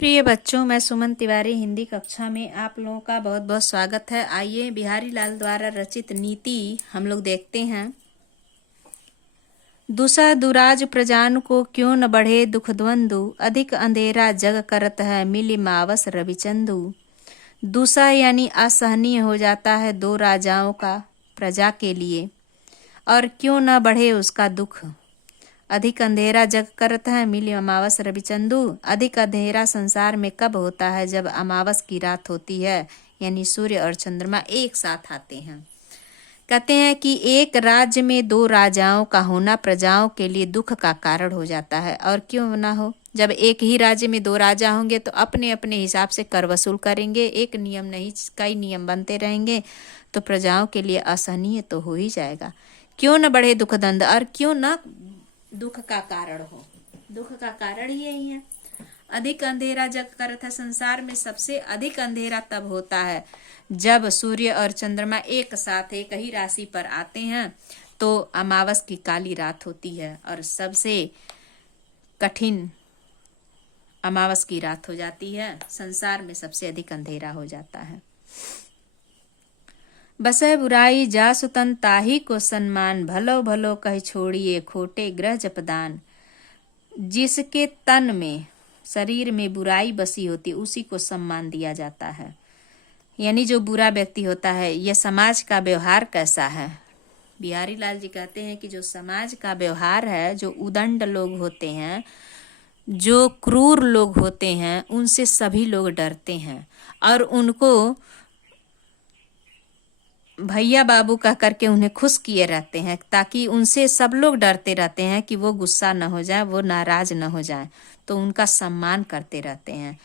प्रिय बच्चों, मैं सुमन तिवारी हिंदी कक्षा में आप लोगों का बहुत बहुत स्वागत है। आइए बिहारी लाल द्वारा रचित नीति हम लोग देखते हैं। दुसा दुराज प्रजान को क्यों न बढ़े दुख द्वंदु, अधिक अंधेरा जग करत है मिली मावस रविचंदु। दुसा यानी असहनीय हो जाता है दो राजाओं का प्रजा के लिए, और क्यों न बढ़े उसका दुख। अधिक अंधेरा जग करत है मिली अमावस रविचंदु। अधिक अंधेरा संसार में कब होता है? जब अमावस की रात होती है, यानी सूर्य और चंद्रमा एक साथ आते हैं। कहते हैं कि एक राज्य में दो राजाओं का होना प्रजाओं के लिए दुख का कारण हो जाता है। और क्यों ना हो, जब एक ही राज्य में दो राजा होंगे तो अपने अपने हिसाब से कर वसूल करेंगे, एक नियम नहीं कई नियम बनते रहेंगे, तो प्रजाओं के लिए असहनीय तो हो ही जाएगा। क्यों न बढ़े दुख दंड, और क्यों न दुख का कारण हो। दुख का कारण ही यही है। अधिक अंधेरा जग करत है, संसार में सबसे अधिक अंधेरा तब होता है जब सूर्य और चंद्रमा एक साथ एक ही राशि पर आते हैं, तो अमावस की काली रात होती है और सबसे कठिन अमावस की रात हो जाती है। संसार में सबसे अधिक अंधेरा हो जाता है। बसै बुराई जासु तन ताही को सम्मान, भलो भलो कह छोड़िए खोटे ग्रह जपदान। जिसके तन में शरीर में बुराई बसी होती उसी को सम्मान दिया जाता है। यानी जो बुरा व्यक्ति होता है, यह समाज का व्यवहार कैसा है। बिहारी लाल जी कहते हैं कि जो समाज का व्यवहार है, जो उदंड लोग होते हैं, जो क्रूर लोग होते हैं, उनसे सभी लोग डरते हैं और उनको भैया बाबू कह करके उन्हें खुश किए रहते हैं, ताकि उनसे सब लोग डरते रहते हैं कि वो गुस्सा न हो जाए, वो नाराज न हो जाए, तो उनका सम्मान करते रहते हैं।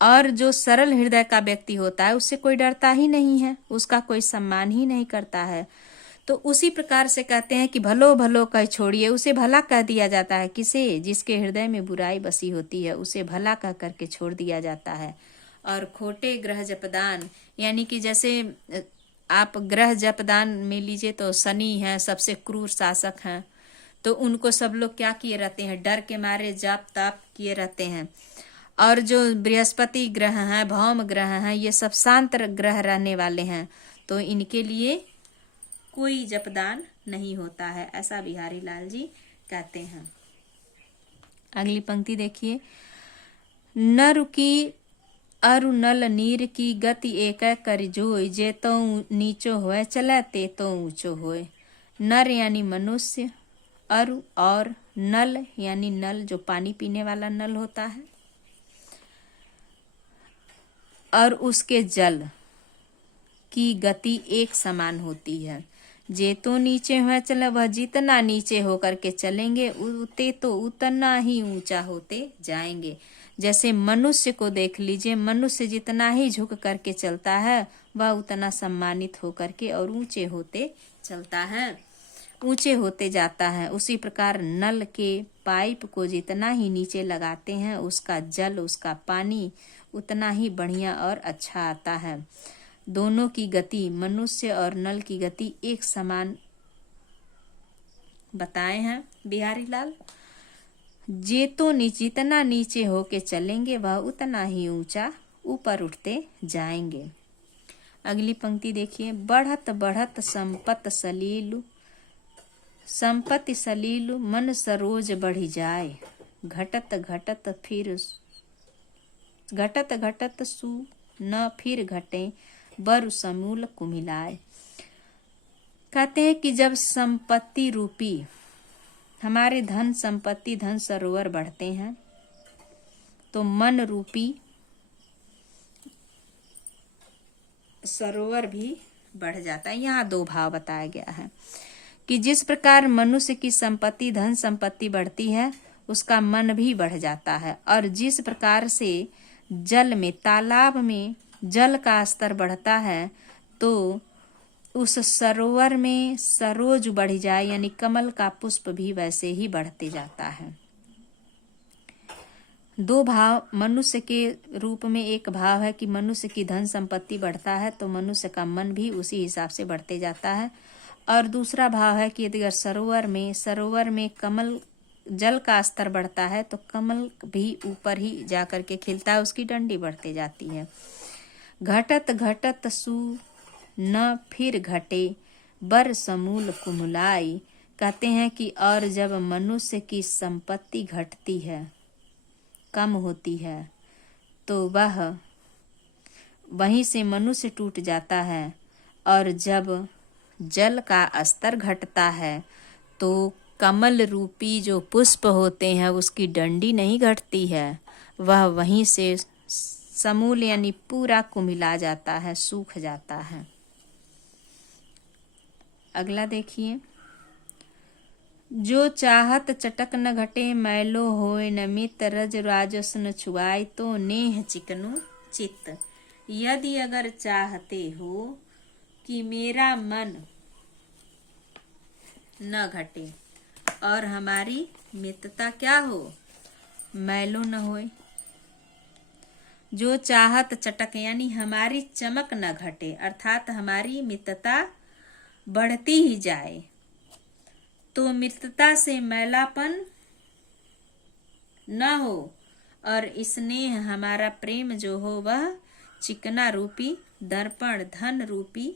और जो सरल हृदय का व्यक्ति होता है, उससे कोई डरता ही नहीं है, उसका कोई सम्मान ही नहीं करता है। तो उसी प्रकार से कहते हैं कि भलो भलो कह छोड़िए, उसे भला कह दिया जाता है। किसे? जिसके हृदय में बुराई बसी होती है, उसे भला कह करके छोड़ दिया जाता है। और खोटे ग्रह जपदान, यानी कि जैसे आप ग्रह जपदान में लीजिए तो शनि है, सबसे क्रूर शासक हैं, तो उनको सब लोग क्या किए रहते हैं? डर के मारे जाप ताप किए रहते हैं। और जो बृहस्पति ग्रह हैं, भौम ग्रह हैं, ये सब शांत ग्रह रहने वाले हैं, तो इनके लिए कोई जपदान नहीं होता है, ऐसा बिहारी लाल जी कहते हैं। अगली पंक्ति देखिए। न रुकी अरु नल नीर की गति एक कर जोय, जे तो नीचो होए चले ते तो ऊंचो होए। नर यानी मनुष्य, अरु और नल यानी नल, जो पानी पीने वाला नल होता है, और उसके जल की गति एक समान होती है। जे तो नीचे हुए चले, वह जितना नीचे होकर के चलेंगे उते तो उतना ही ऊंचा होते जाएंगे। जैसे मनुष्य को देख लीजिए, मनुष्य जितना ही झुक करके चलता है, वह उतना सम्मानित होकर के और ऊंचे होते चलता है, ऊंचे होते जाता है। उसी प्रकार नल के पाइप को जितना ही नीचे लगाते हैं, उसका जल, उसका पानी उतना ही बढ़िया और अच्छा आता है। दोनों की गति, मनुष्य और नल की गति एक समान बताए हैं बिहारी लाल। जे तो जितना नीचे होके चलेंगे, वह उतना ही ऊंचा ऊपर उठते जाएंगे। अगली पंक्ति देखिए। बढ़त बढ़त संपत्ति सलीलु मन सरोज बढ़ी जाए, घटत घटत सु न फिर घटे बरु समूल कुमिलाए। कहते हैं कि जब संपत्ति रूपी हमारे धन संपत्ति धन सरोवर बढ़ते हैं, तो मन रूपी सरोवर भी बढ़ जाता है। यहाँ दो भाव बताया गया है कि जिस प्रकार मनुष्य की संपत्ति धन संपत्ति बढ़ती है, उसका मन भी बढ़ जाता है। और जिस प्रकार से जल में, तालाब में जल का स्तर बढ़ता है, तो उस सरोवर में सरोज बढ़ जाए, यानी कमल का पुष्प भी वैसे ही बढ़ते जाता है। दो भाव मनुष्य के रूप में। एक भाव है कि मनुष्य की धन संपत्ति बढ़ता है तो मनुष्य का मन भी उसी हिसाब से बढ़ते जाता है। और दूसरा भाव है कि अगर सरोवर में कमल जल का स्तर बढ़ता है तो कमल भी ऊपर ही जाकर के खिलता है, उसकी डंडी बढ़ती जाती है। घटत घटत सु न फिर घटे बर समूल कुमलाई। कहते हैं कि और जब मनुष्य की संपत्ति घटती है, कम होती है, तो वह वहीं से मनुष्य टूट जाता है। और जब जल का स्तर घटता है तो कमल रूपी जो पुष्प होते हैं उसकी डंडी नहीं घटती है, वह वहीं से समूल यानी पूरा कुमिला जाता है, सूख जाता है। अगला देखिए, जो चाहत चटक न घटे मैलो होए न मित रज राजस न छुआई तो नेह चिकनु चित्त। यदि अगर चाहते हो कि मेरा मन न घटे और हमारी मित्रता क्या हो, मैलो न होए, जो चाहत चटक यानी हमारी चमक न घटे, अर्थात हमारी मित्रता बढ़ती ही जाए, तो मित्रता से मैलापन न हो और स्नेह हमारा प्रेम जो हो वह चिकना रूपी दर्पण धन रूपी